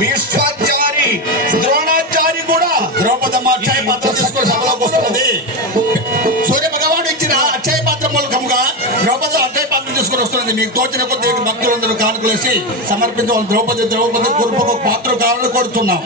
విశ్వాచారి ద్రోణాచారి కూడా ద్రౌపదమ్మ అక్షయ పాత్ర తీసుకొని సభలోకి వస్తున్నది. సూర్య భగవానుడు ఇచ్చిన అక్షయ పాత్ర మూలకముగా ద్రౌపది అక్షయ పాత్ర తీసుకొని వస్తున్నది. మీకు తోచిన కొద్ది భక్తులందరూ కానుకలేసి సమర్పించవాలి. ద్రౌపది కురుపకు పాత్ర కావాలని కోరుతున్నాం.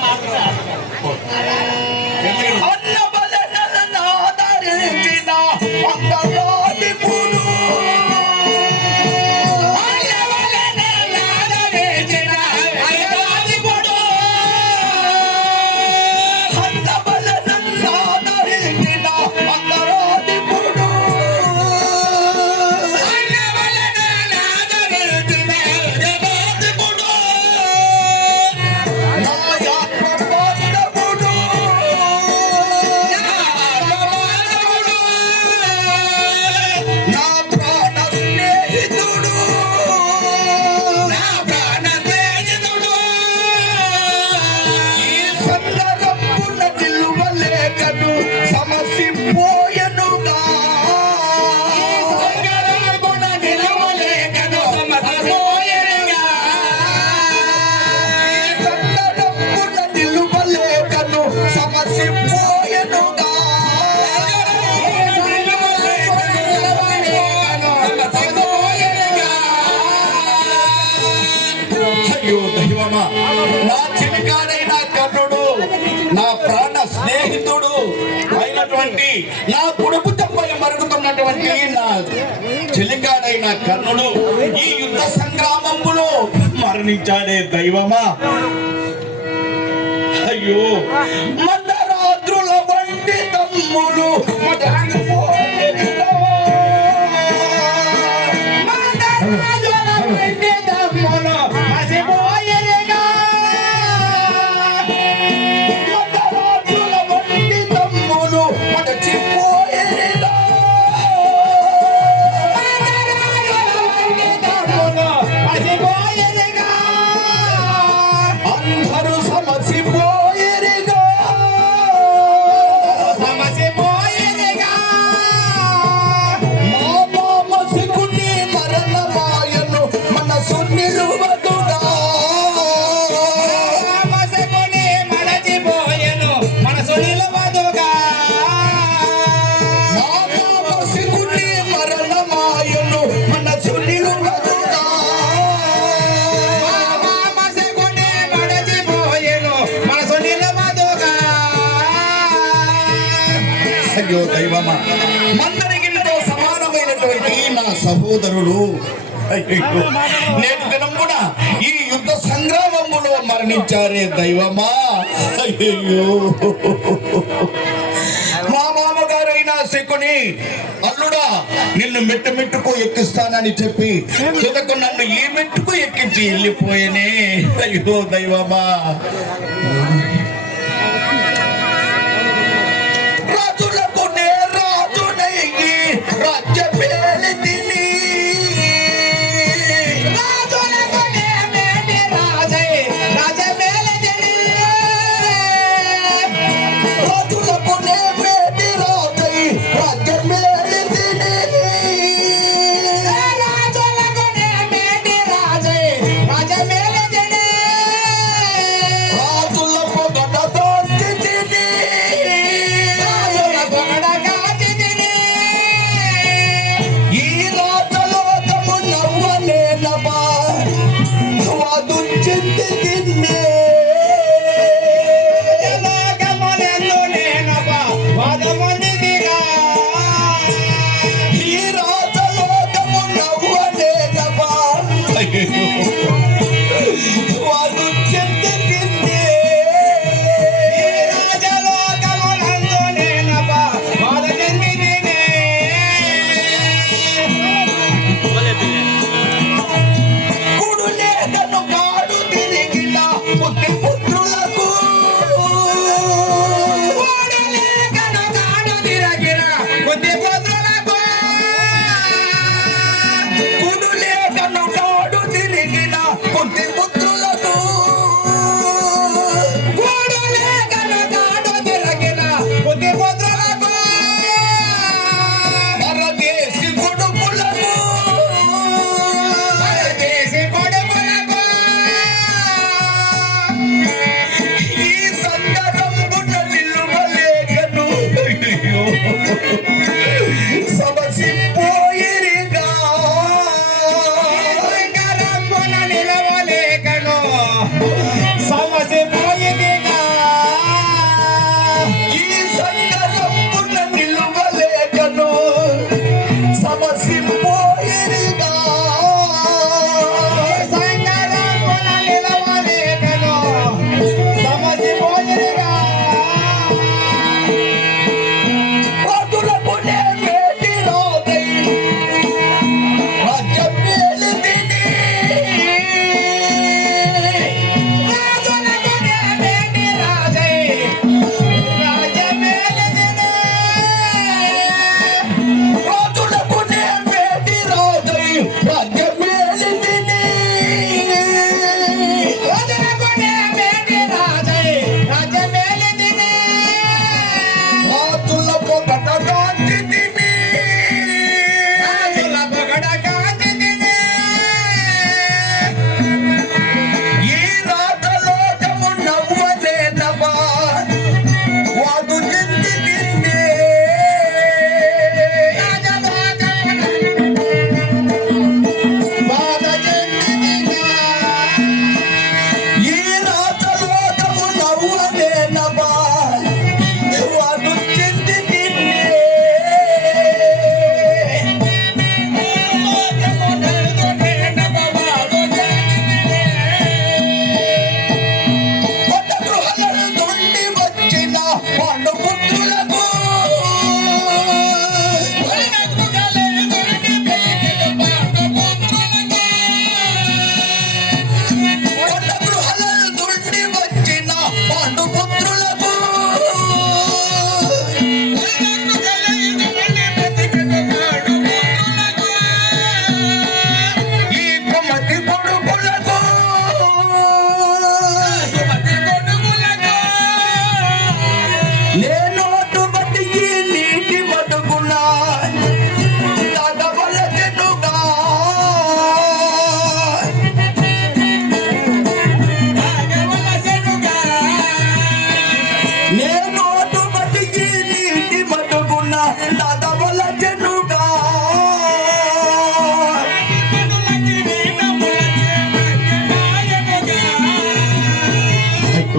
నా చిలికాడైన కర్ణుడు, నా ప్రాణ స్నేహితుడు అయినటువంటి నా పొడుపు తప్పై మరుగుతున్నటువంటి నా చిలికాడైన కర్ణుడు ఈ యుద్ధ సంగ్రామంలో మరణించాడే దైవమా. అయ్యో మందరాద్రుల వంటి తమ్ముడు దైవమా, మందరిగిరితో సమానమైనటువంటి నా సహోదరులు నేటి దినం కూడా ఈ యుద్ధ సంగ్రామములో మరణించారే దైవమా. అయ్యో మా మామగారైన శకుని అల్లుడా నిన్ను మెట్టుకు ఎక్కిస్తానని చెప్పి తుదకు నన్ను ఈ మెట్టుకు ఎక్కించి వెళ్ళిపోయేనే. అయ్యో దైవమా,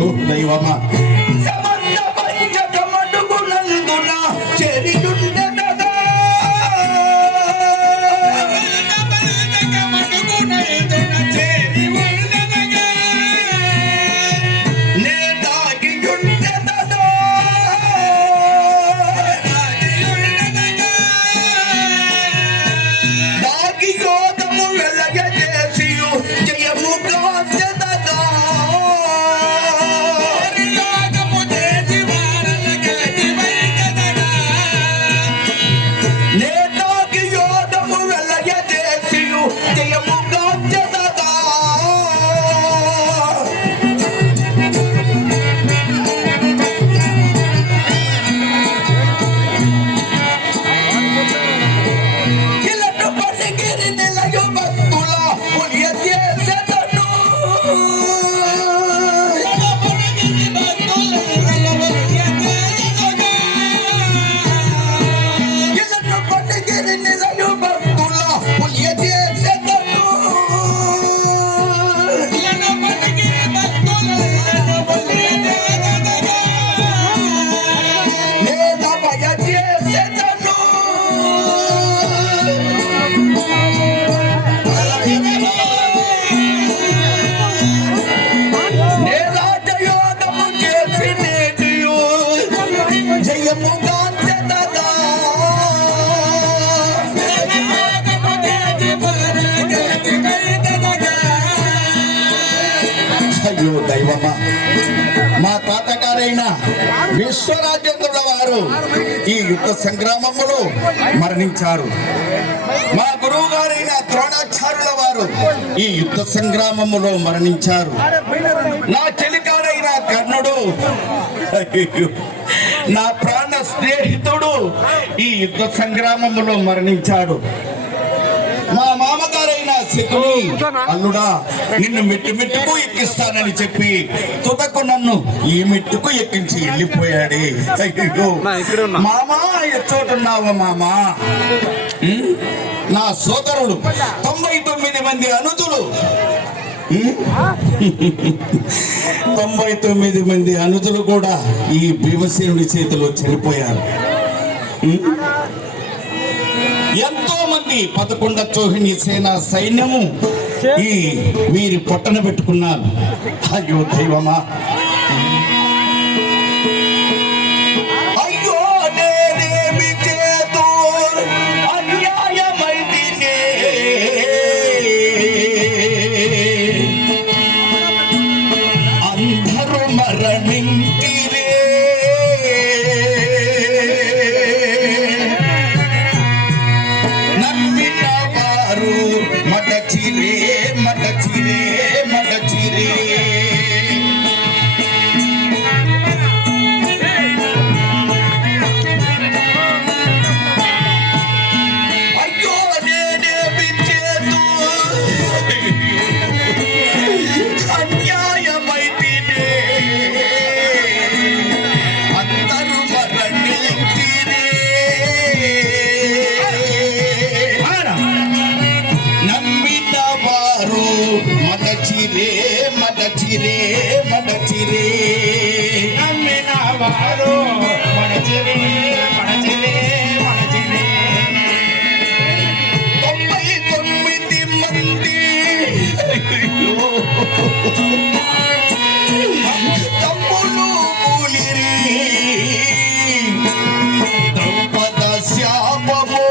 ఓ దైవమా, సమంత పంచకమడుగునందున చెరియుండెదగా నే దాగియుండెదగా దాగి యోధము వెలగజేసియు జయముగా చెదగా నేతాకి యోధము వెలగజేసియు జయముగా చెదగా ఇలటు పసిగిరి నిలయు భక్తుల పుణ్య చేసెదను ఇలటు పసిగిరి నిలయు భక్తుల పుణ్య చేసెదను నేత భయ చేసెదను నే రాజయోగము చేసి నేటియు జయముగా చెదగా అయ్యో దైవమా, మా తాతగారైన విశ్వరాజేంద్రుల వారు ఈ యుద్ధ సంగ్రామములో మరణించారు. మా గురువు గారైన ద్రోణాచార్యుల వారు ఈ యుద్ధ సంగ్రామములో మరణించారు. నా చెలికారైన కర్ణుడు, అయ్యో, నా ప్రాణ స్నేహితుడు ఈ యుద్ధ సంగ్రామములో మరణించాడు. మా మామగారైన శకుని, అల్లుడా నిన్ను మెట్టు మెట్టుకు ఎక్కిస్తానని చెప్పి తుదకు నన్ను ఈ మెట్టుకు ఎక్కించి వెళ్ళిపోయాడే. అయ్యో మామా, ఎచ్చోటున్నావా మామా? నా సోదరుడు 99 మంది అనుజులు, 99 మంది అనుజులు కూడా ఈ భీమసేనుడి చేతిలో చనిపోయారు. ఎంతో మంది 11 చోహిని సేన సైన్యము ఈ వీరి పొట్టన పెట్టుకున్నారు. అయ్యో దైవమా, అయ్యో నేనేమి చేతు అన్యాయమైతినే అందరూ మరణించిరే, నమ్మిన వారు మడచిరే మడచిరే మడచిరే. అయ్యో నేనేమి చేతు అన్యాయమైతినే అందరూ మరణించిరే నమ్మిన వారు మడచిరే మడచిరే మడచిరే. నమ్మిన వారు మడచిరే మడచిరే మడచిరే 99 మంది తమ్ములు కూలిరి ద్రౌపద శాపము,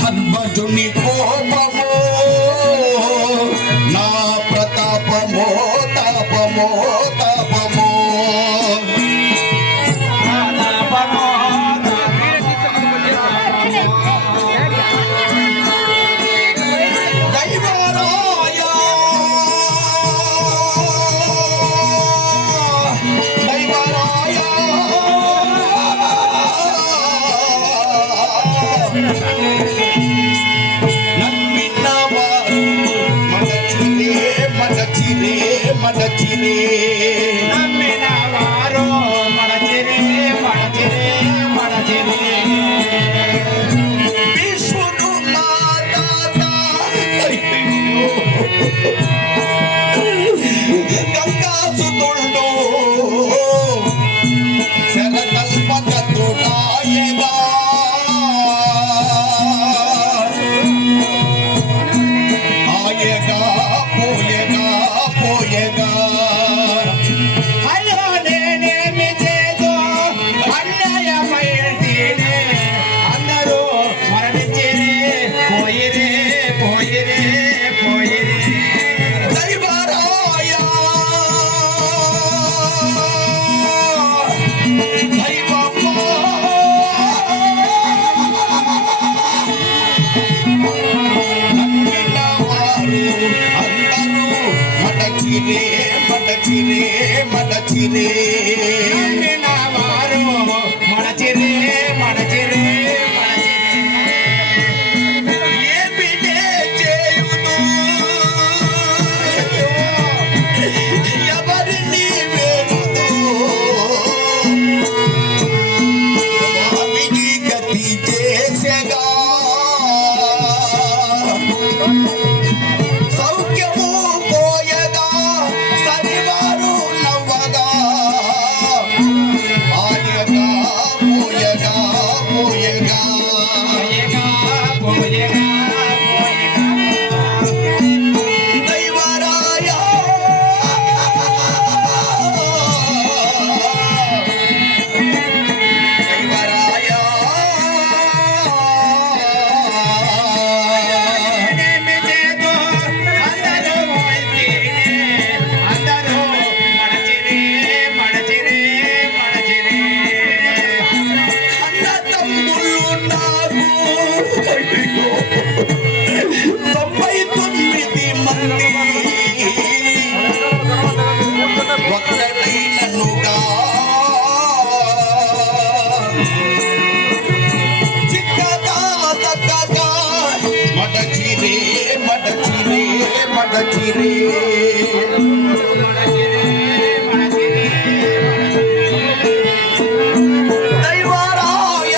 ధర్మజుని కోపము, నా ప్రతాపమో తాపమో తాపమో. దైవరాయ దైవరాయ నమ్మిన వారు మడచిరే మడచిరే మడచిరే. నమ్మిన వారు మడచిరే మడచిరే మడచిరే విష్ణుడు మా తాత గంగాసుతుడు శరకల్పకతుడాయగా ఆయగా పోయగా పోయగా అయ్యో నేనేమి చేదో అన్యాయమైంటినే అందరూ మరణించిరే పోయిరే పోయిరే పోయిరే దైవరాయ దైవమా నమ్మిన వారు అందరూ మడచిరే మడచిరే మడచిరే నమ్మిన వారు మడచిరే మడచిరే మడచిరే ఏమిటే చేయుదు ఎవరిని వేడుదు స్వామికి గతి చేసగా సౌఖ్యము పోయగా సరివారు నవ్వగా ఆయగా పోయగా పోయగా పోయగా పోయగా దైవరాయ దైవరాయ నేనేమి చేదో అందరూ పోయిరే అందరూ మడచిరే మడచిరే మడచిరే అన్నదమ్ములు నాకు 99 మంది ఒక్కడైననుగా చిక్కగా దక్కగా మడచిరే మడచిరే మడచిరే దైవరాయ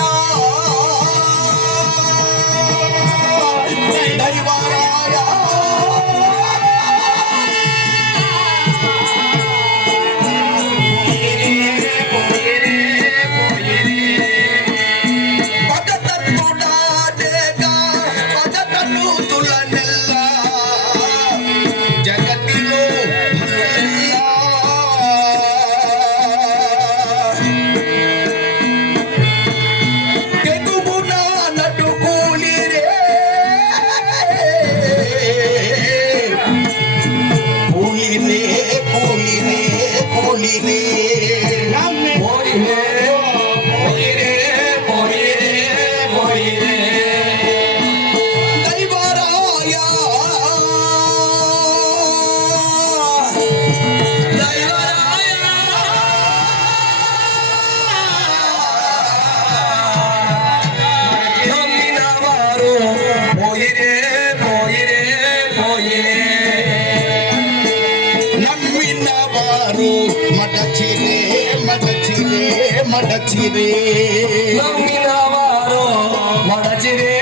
దైవరాయ పదతత్తుడాడేగా పదతనుతులనెల్ల జగతిలో నెల్ల తెగుమున నటుకూలిరే కూలిరే కూలిరే కూలిరే దైవరాయ నమ్మిన వారు పోయిరే పోయిరే పోయిరే నమ్మిన వారు మడచిరే మడచిరే మడచిరే నమ్మిన వారు మడచిరే